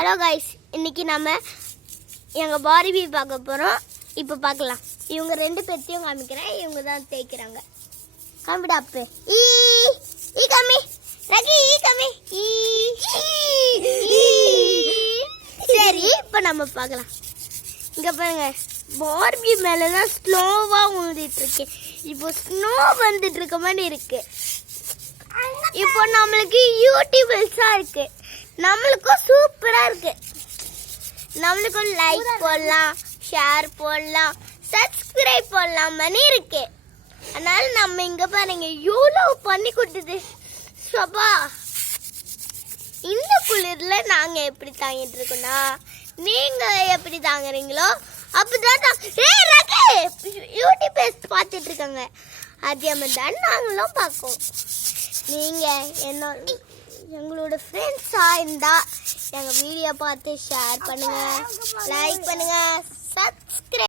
Hello guys, இன்னைக்கு நம்ம எங்கள் பார்பி பார்க்க போகிறோம். இப்போ பார்க்கலாம். இவங்க ரெண்டு பேர்த்தையும் காமிக்கிறேன். இவங்க தான் தேய்க்கிறாங்க. காமிடா அப்பே. ஈ காமி ரகி, ஈ காமி. சரி, இப்போ நம்ம பார்க்கலாம். இங்கே பாருங்க, பார்பி மேலே தான் ஸ்லோவாக ஊதிட்டு இருக்கு. இப்போ ஸ்னோ வந்துட்டு இருக்க மாதிரி இருக்கு. இப்போ நம்மளுக்கு யூடியூபிள்ஸாக இருக்கு. நம்மளுக்கும் சூப்பராக இருக்கு. நம்மளுக்கும் லைக் போடலாம், ஷேர் போடலாம், சப்ஸ்கிரைப் போடலாம் மணி இருக்கு. அதனால நம்ம இங்க பாருங்க எவ்வளோ பண்ணி கொடுத்தது. சபா, இந்த குளிர்ல நாங்க எப்படி தாங்கிட்டு இருக்கோம்னா நீங்க எப்படி தாங்குறீங்களோ அப்படிதான். யூடியூப் பார்த்துட்டு இருக்காங்க, அதே மாதிரி தான் நாங்களும் பார்ப்போம். நீங்க எங்களோட ஃப்ரெண்ட்ஸாக இருந்தால் எங்கள் வீடியோ பார்த்து ஷேர் பண்ணுங்கள், லைக் பண்ணுங்கள், சப்ஸ்கிரைப்